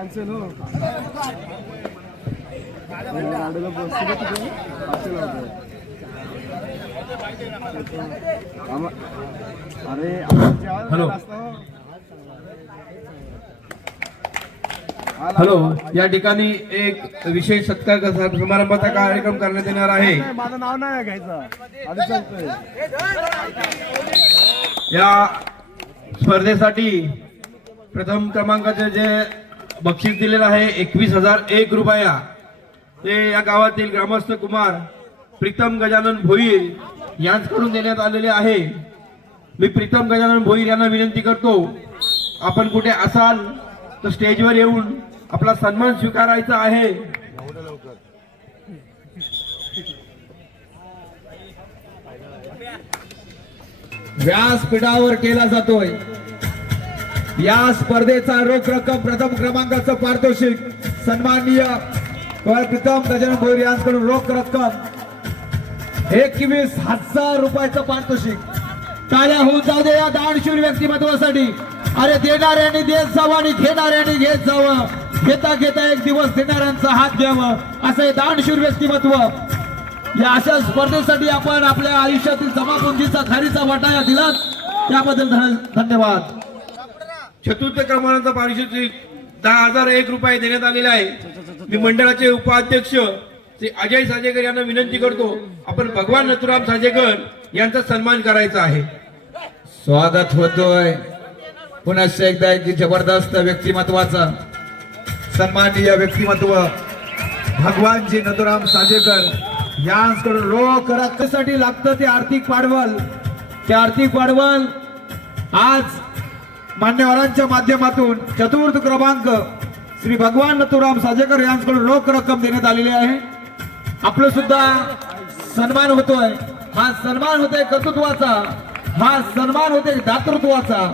Hello hello, या ठिकाणी एक विशेष सत्कार समारंभाचा कार्यक्रम करण्यात येणार आहे. माझं नाव नाही घ्यायचं. या स्पर्धेसाठी प्रथम क्रमांकाचे जे बक्षीस दिलेलं आहे 21,001 रुपया, ते या गावातील ग्रामस्थ कुमार प्रीतम गजानन भोईर यांच्याकडून देण्यात आलेले आहे. मी प्रीतम गजानन भोईर यांना विनंती करतो, आपण कुठे असाल तर स्टेजवर येऊन आपला सन्मान स्वीकारायचा आहे. व्यासपीठावर केला जातोय. या स्पर्धेचा रोख रक्कम प्रथम क्रमांकाचं पारितोषिक सन्माननीय प्रीतम गजानन भोईर यांच्याकडून रोख रक्कम 21,000 रुपयाचं पारितोषिक. टाळ्या होऊन जाऊ दे या दानशूर व्यक्तिमत्वासाठी. अरे देणाऱ्यांनी देत जावं आणि घेणाऱ्यांनी घेत जावं. घेता घेता एक दिवस देणाऱ्यांचा हात घ्यावं, असं हे दानशूर व्यक्तिमत्व. या अशा स्पर्धेसाठी आपण आपल्या आयुष्यातील जमापुंजीचा खारीचा वाटा दिला, त्याबद्दल धन्यवाद. चतुर्थ क्रमांकाचा पारितोषिक 10,001 रुपये देण्यात आलेले आहे. मी मंडळाचे उपाध्यक्ष श्री अजय साजेकर यांना विनंती करतो, आपण भगवान नथुराम साजेकर यांचा सन्मान करायचा आहे. स्वागत होतोय पुन्हा एकदा एक जबरदस्त व्यक्तिमत्वाचा सन्माननीय व्यक्तिमत्व भगवानजी नथुराम साजेकर यांच्याकडून रोख रक्कमेसाठी लागतं ते आर्थिक पाठबळ. ते आर्थिक पाठबळ आज मान्यवरांच्या माध्यमातून चतुर्थ क्रमांक श्री भगवान नथुराम साजेकर यांच्याकडून रोख रक्कम देण्यात आलेली आहे. आपलं सुद्धा सन्मान होतोय. हा सन्मान होतोय कर्तृत्वाचा, हा सन्मान होतोय दातृत्वाचा.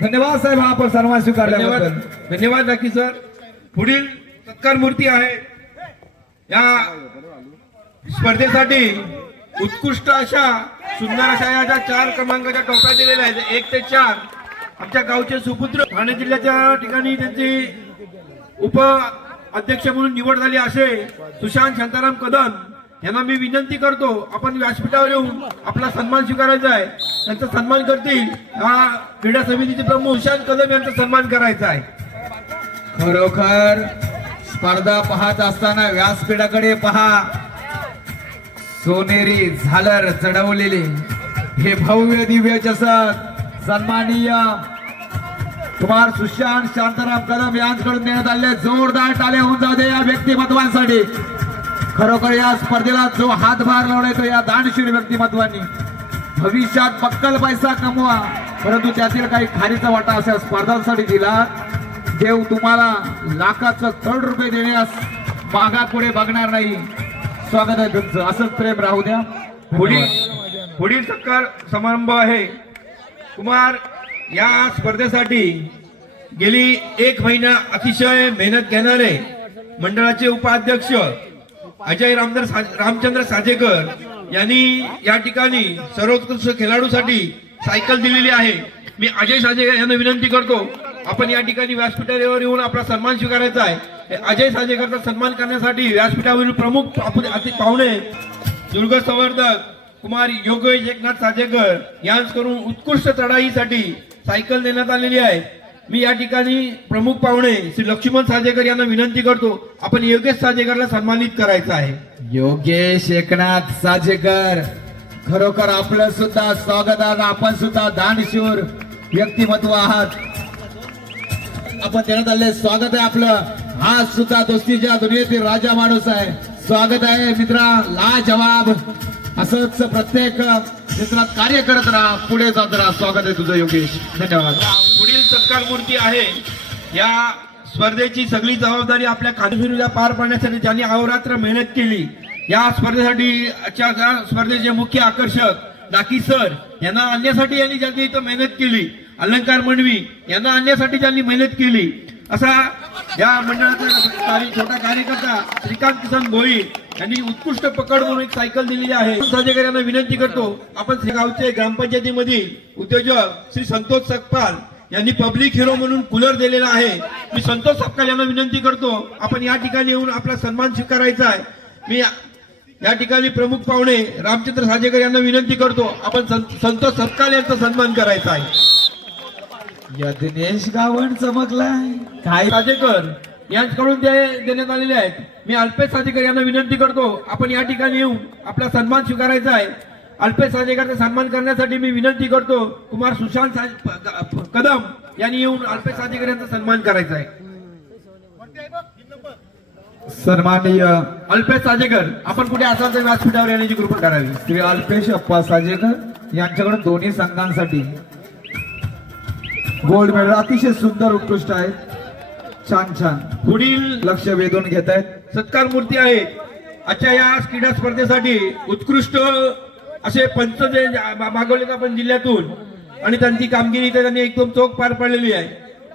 धन्यवाद साहेब, हा आपण सन्मान स्वीकारल्याबद्दल. धन्यवाद नक्की सर. पुढील सत्कार मूर्ती आहे. या स्पर्धेसाठी उत्कृष्ट अशा सुंदर अशा या 4 क्रमांकाच्या टोप्या दिलेल्या आहेत 1 ते 4. आमच्या गावचे सुपुत्र ठाणे जिल्ह्याच्या ठिकाणी त्यांची उप अध्यक्ष म्हणून निवड झाली असे सुशांत शांताराम कदम यांना मी विनंती करतो, आपण व्यासपीठावर येऊन आपला सन्मान स्वीकारायचा आहे. त्यांचा सन्मान करतील हा क्रीडा समितीचे प्रमुख सुशांत कदम यांचा सन्मान करायचा आहे. खरोखर स्पर्धा पाहत असताना व्यासपीठाकडे पहा. सोनेरी झालर चढवलेले हे भव्य दिव्य चषक सन्माननीय कुमार सुशांत शांताराम कदम यांच्याकडून देण्यात आले. जोरदार टाळ्या होऊन जाऊ दे या व्यक्तिमत्वांसाठी. खरोखर या स्पर्धेला जो हातभार लावलाय तो या दानशूर व्यक्तिमत्वांनी. भविष्यात बक्कल पैसा कमवा, परंतु त्यातील काही खारीचा वाटा अशा स्पर्धांसाठी दिला. देव तुम्हाला लाखाचं करोड रुपये देण्यास मागा पुढे बघणार नाही. स्वागत आहे तुमचं, असंच प्रेम राहू द्या. पुढील सत्कार समारंभ आहे. कुमार या स्पर्धेसाठी गेली 1 महिना अतिशय मेहनत घेणारे मंडळाचे उपाध्यक्ष अजय रामचंद्र साजेकर यांनी या ठिकाणी सर्वोत्कृष्ट खेळाडूसाठी सायकल दिलेली आहे. मी अजय साजेकर यांना विनंती करतो, आपण या ठिकाणी व्यासपीठावर येऊन आपला सन्मान स्वीकारायचा आहे. अजय साजेकरचा सन्मान करण्यासाठी व्यासपीठावरील प्रमुख पाहुणे दुर्ग संवर्धक कुमार योगेश एकनाथ साजेकर यांच्याकडून उत्कृष्ट चढाईसाठी सायकल देण्यात आलेली आहे. मी या ठिकाणी प्रमुख पाहुणे श्री लक्ष्मण साजेकर यांना विनंती करतो, आपण योगेश साजेकरला सन्मानित करायचं आहे. योगेश एकनाथ साजेकर, खरोखर आपलं सुद्धा स्वागत आहे. आपण सुद्धा दानशूर व्यक्तिमत्व आहात. आपण देण्यात आले स्वागत आहे आपलं. हा सुद्धा दोस्तीच्या दुनियेतील राजा माणूस आहे. स्वागत आहे मित्रा, लाजवाब. असंच प्रत्येक क्षेत्रात कार्य करत राहा, पुढे जात राहा. स्वागत आहे तुझं योगेश. धन्यवाद. पुढील सत्कार मूर्ती आहे. या स्पर्धेची सगळी जबाबदारी आपल्या खांद्यावर पार पाडण्यासाठी ज्यांनी अहोरात्र मेहनत केली, या स्पर्धेचे मुख्य आकर्षक डाकी सर यांना आणण्यासाठी यांनी ज्यांनी इथं मेहनत केली, अलंकार मंडवी यांना आणण्यासाठी ज्यांनी मेहनत केली, असा या मंडळाचा छोटा कार्यकर्ता श्रीकांत किसन भोईर यांनी उत्कृष्ट पकड म्हणून एक सायकल दिलेली आहे. साजेकर यांना विनंती करतो, आपण गावचे ग्रामपंचायतीमधील उद्योजक श्री संतोष सकपाल यांनी पब्लिक हिरो म्हणून कूलर दिलेला आहे. मी संतोष सपकाळ यांना विनंती करतो आपण या ठिकाणी येऊन आपला सन्मान स्वीकारायचा आहे. मी या ठिकाणी प्रमुख पाहुणे रामचंद्र साजेकर यांना विनंती करतो आपण संतोष सपकाळ यांचा सन्मान करायचा आहे. या दिनेश गावण चमकलाय काय साजेकर यांच्याकडून ते देण्यात आलेले आहेत. मी अल्पेश साजेकर यांना विनंती करतो आपण या ठिकाणी येऊन आपला सन्मान स्वीकारायचा आहे. अल्पेश साजेकरचा सन्मान करण्यासाठी मी विनंती करतो कुमार सुशांत कदम यांनी येऊन अल्पेश साजेकर यांचा सन्मान करायचा आहे. सन्माननीय अल्पेश साजेकर आपण कुठे असाल तर व्यासपीठावर येण्याची कृपा करावी. श्री अल्पेश अप्पा साजेकर यांच्याकडून दोन्ही संघांसाठी गोल्ड मेडल अतिशय सुंदर उत्कृष्ट आहे. छान छान पुढील लक्ष वेधून घेत आहेत. सत्कार मूर्ती आहे. आजच्या या क्रीडा स्पर्धेसाठी उत्कृष्ट असे पंच जे मागवलेत आपण जिल्ह्यातून आणि त्यांची कामगिरी इथे त्यांनी एकदम चोख पार पाडलेली आहे.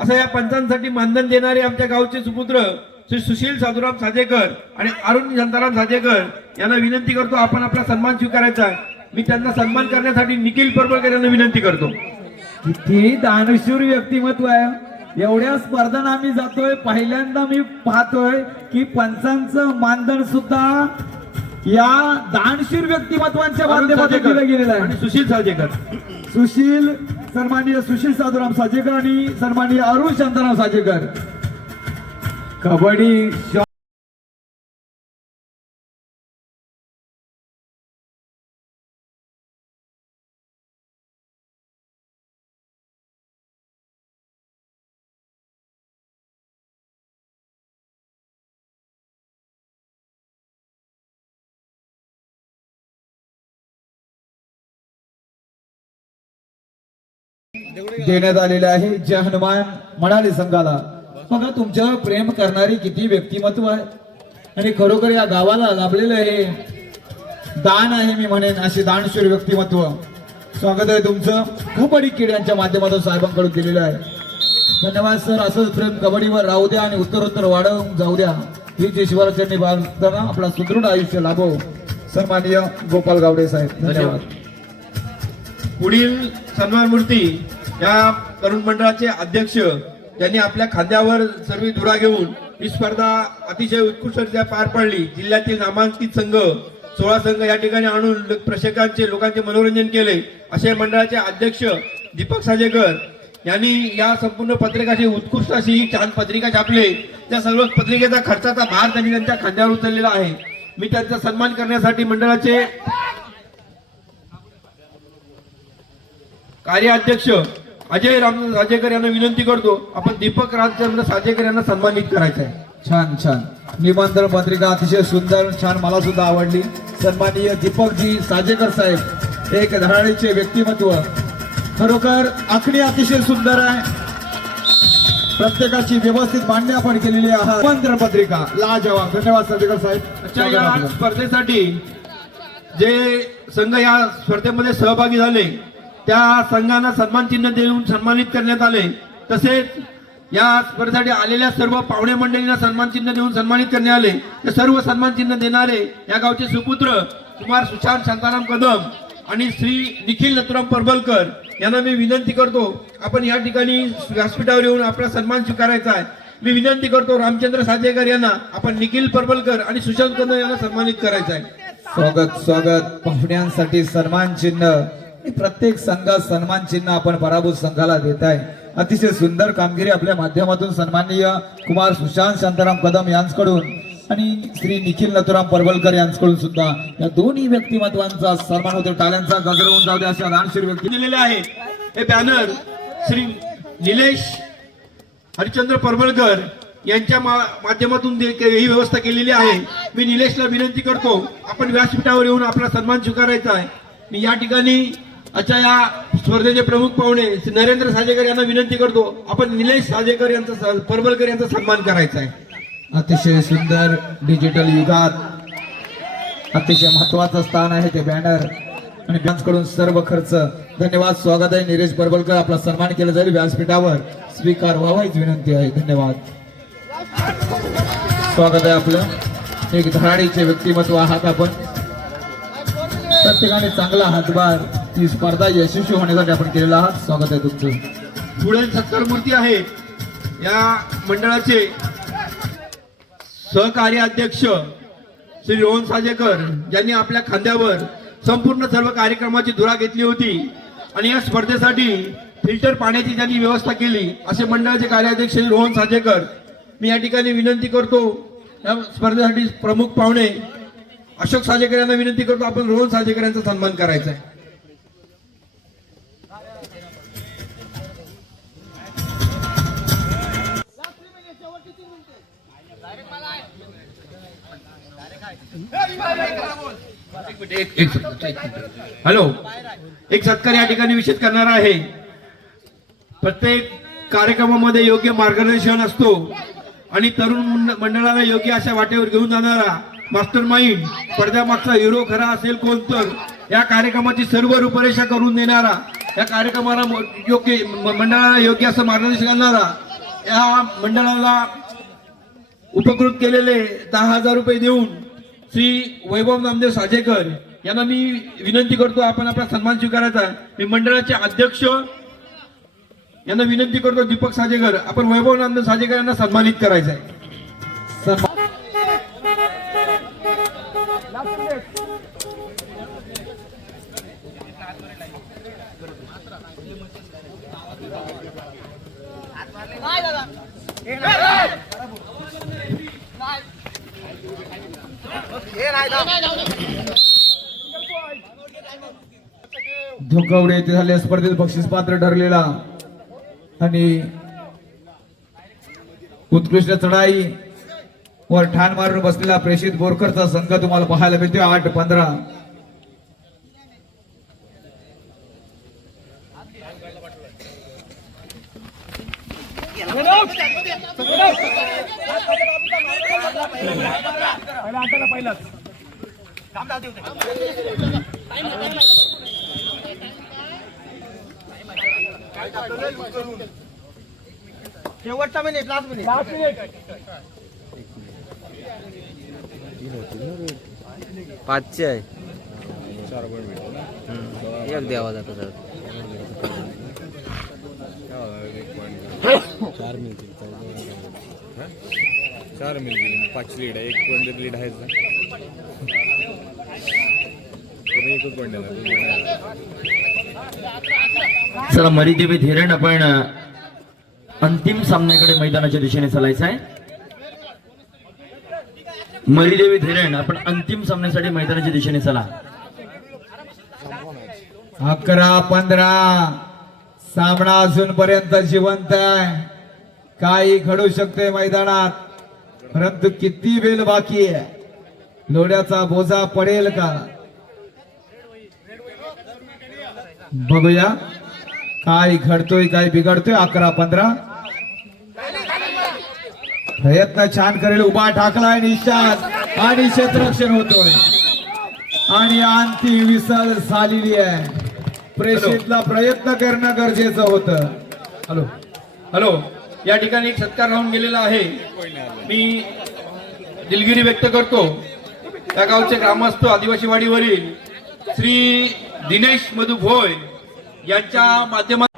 असं या पंचांसाठी मानधन देणारे आमच्या गावचे सुपुत्र श्री सुशील साधुराम साजेकर आणि अरुण शांताराम साजेकर यांना विनंती करतो आपण आपला सन्मान स्वीकारायचा आहे. मी त्यांना सन्मान करण्यासाठी निखिल परबळकर यांना विनंती करतो. किती दानशूर व्यक्तिमत्व आहे. एवढ्या स्पर्धांना आम्ही जातोय पहिल्यांदा मी पाहतोय की पंचांचं मानधन सुद्धा या दानशूर व्यक्तिमत्वांच्या माध्यमातून दिलं गेलेलं आणि आहे. सुशील साजेकर सुशील सन्माननीय सुशील साधुराम साजेकर आणि सन्माननीय अरुण शांताराम साजेकर कबड्डी देण्यात आलेले आहे. जय हनुमान म्हणाले संघाला. बघा तुमच्यावर प्रेम करणारी किती व्यक्तिमत्व आहे आणि खरोखर या गावाला लाभलेलं हे दान आहे मी म्हणेन. असे दानशूर व्यक्तिमत्व स्वागत आहे तुमचं कबड्डी क्रीडांच्या माध्यमातून साहेबांकडून दिलेलं आहे. धन्यवाद सर. असंच प्रेम कबड्डीवर राहू द्या आणि उत्तरोत्तर वाढवून जाऊ द्या. हीच ईश्वराचरणी प्रार्थना. आपला सुदृढ आयुष्य लाभो. सन्माननीय गोपाल गावडे साहेब धन्यवाद. पुढील सन्मान मूर्ती या तरुण मंडळाचे अध्यक्ष त्यांनी आपल्या खांद्यावर सर्व धुरा घेऊन ही स्पर्धा अतिशय उत्कृष्टरित्या पार पाडली. जिल्ह्यातील नामांकित संघ 16 संघ या ठिकाणी आणून प्रेक्षकांचे लोकांचे मनोरंजन केले. असे मंडळाचे अध्यक्ष दीपक साजेकर यांनी या संपूर्ण पत्रिकाची उत्कृष्ट अशी ही छान पत्रिका छापली. त्या सर्व पत्रिकेचा खर्चाचा भार त्यांनी त्यांच्या खांद्यावर उचललेला आहे. मी त्यांचा सन्मान करण्यासाठी मंडळाचे कार्याध्यक्ष अजय रामचंद्र साजेकर यांना विनंती करतो आपण दीपक रामचंद्र साजेकर यांना सन्मानित करायचं आहे. छान छान निमंत्रण पत्रिका अतिशय सुंदर छान मला सुद्धा आवडली. सन्माननीय दीपकजी साजेकर साहेब एक धडाडीचे व्यक्तिमत्व. खरोखर आखणी अतिशय सुंदर आहे. प्रत्येकाची व्यवस्थित मांडणी आपण केलेली आहे. निमंत्रण पत्रिका लाजवाब. धन्यवाद साजेकर साहेब. अच्छा या स्पर्धेसाठी जे संघ या स्पर्धेमध्ये सहभागी झाले त्या संघांना सन्मान चिन्ह देऊन सन्मानित करण्यात आले. तसेच या स्पर्धेसाठी आलेल्या सर्व पाहुणे मंडळींना सन्मान चिन्ह देऊन सन्मानित करण्यात आले. ते सर्व सन्मान चिन्ह देणारे या गावचे सुपुत्र कुमार सुशांत शांताराम कदम आणि श्री निखिल नथुराम परबलकर यांना मी विनंती करतो आपण या ठिकाणी व्यासपीठावर येऊन आपला सन्मान स्वीकारायचा आहे. मी विनंती करतो रामचंद्र साजेकर यांना आपण निखिल परबलकर आणि सुशांत कदम यांना सन्मानित करायचं आहे. स्वागत स्वागत. पाहुण्यांसाठी सन्मान चिन्ह. प्रत्येक संघात सन्मान चिन्ह आपण पराभूत संघाला देत आहे. अतिशय सुंदर कामगिरी आपल्या माध्यमातून सन्माननीय कुमार सुशांत शांताराम कदम यांच्याकडून आणि श्री निखिल नथुराम परबलकर यांच्याकडून सुद्धा या दोन्ही व्यक्तिमत्वांचा सन्मान होतो. टाळ्यांचा गजर होऊन जाऊ द्या. अशा दानशूर व्यक्ती दिलेले आहे. हे बॅनर श्री निलेश हरिचंद्र परबलकर यांच्या माध्यमातून ही व्यवस्था केलेली आहे. मी निलेशला विनंती करतो आपण व्यासपीठावर येऊन आपला सन्मान स्वीकारायचा आहे. मी या ठिकाणी अच्छा या स्पर्धेचे प्रमुख पाहुणे श्री नरेंद्र साजेकर यांना विनंती करतो आपण निलेश साजेकर यांचा परबलकर यांचा सन्मान करायचा आहे. अतिशय सुंदर डिजिटल युगात अतिशय महत्वाचं स्थान आहे ते बॅनर आणि कडून सर्व खर्च. धन्यवाद. स्वागत आहे निलेश परबलकर. आपला सन्मान केला जाईल व्यासपीठावर. स्वीकार व्हावा हीच विनंती आहे. धन्यवाद. स्वागत आहे आपलं. एक धडाडीचे व्यक्तिमत्व आहात आपण. प्रत्येकाने चांगला हातभार ही स्पर्धा यशस्वी होण्यासाठी आपण केलेला आहात. स्वागत आहे तुमचं. पुढे सत्कार मूर्ती आहेत या मंडळाचे सहकार्य अध्यक्ष श्री रोहन साजेकर ज्यांनी आपल्या खांद्यावर संपूर्ण सर्व कार्यक्रमाची धुरा घेतली होती आणि या स्पर्धेसाठी फिल्टर पाण्याची ज्यांनी व्यवस्था केली असे मंडळाचे कार्याध्यक्ष श्री रोहन साजेकर मी या ठिकाणी विनंती करतो या स्पर्धेसाठी प्रमुख पाहुणे अशोक साजेकर यांना विनंती करतो आपण रोहन साजेकर यांचा सन्मान करायचा आहे. हॅलो, एक सत्कार या ठिकाणी विशेष करणार आहे. प्रत्येक कार्यक्रमामध्ये योग्य मार्गदर्शन असतो आणि तरुण मंडळाला योग्य अशा वाटेवर घेऊन जाणारा मास्टर माइंड पडद्यामागचा हिरो खरा असेल कोण तर या कार्यक्रमाची सर्व रूपरेषा करून देणारा या कार्यक्रमाला योग्य मंडळाला योग्य असं मार्गदर्शन करणारा या मंडळाला उपकृत केलेले 10,000 रुपये देऊन श्री वैभव नामदेव साजेकर यांना मी विनंती करतो आपण आपला सन्मान स्वीकारायचा. मी मंडळाचे अध्यक्ष यांना विनंती करतो दीपक साजेकर आपण वैभव नामदेव साजेकर यांना सन्मानित करायचं आहे. धुकवडे येथे झालेल्या स्पर्धेत बक्षीस पात्र ठरलेला आणि उत्कृष्ट चढाई वर ठाण मारून बसलेला प्रेषित बोरकरचा संघ तुम्हाला पाहायला मिळतोय 8-15. शेवटचा मिनिट लास्ट मिनिट पाचशे आहे एक द्यावा जातो सर 4 मिळतील 5 लीड आहे 1 पॉइंट लीड आहे एकच पॉइंट चला मरीदेवी धीरण आपण अंतिम सामन्याकडे मैदानाच्या दिशेने चालायचं आहे. मरीदेवी धीरण आपण अंतिम सामन्यासाठी मैदानाच्या दिशेने चला. 11-15 सामना अजूनपर्यंत जिवंत आहे. काही घडू शकते मैदानात परंतु किती वेळ बाकी आहे. लोड्याचा बोजा पडेल का बघूया काय घडतोय काय बिघडतोय. 11-15 प्रयत्न छान करेल उभा टाकलाय निशात आणि क्षेत्ररक्षण होतोय आणि अंतिम विसल झालेली आहे. प्रेषितला प्रयत्न करणं गरजेचं होतं. हॅलो हॅलो, या ठिकाणी एक सत्कार राहून गेलेला आहे. मी दिलगिरी व्यक्त करतो त्या गावचे ग्रामस्थ आदिवासी वाडीवरील श्री दिनेश मधु भोय यांच्या माध्यमातून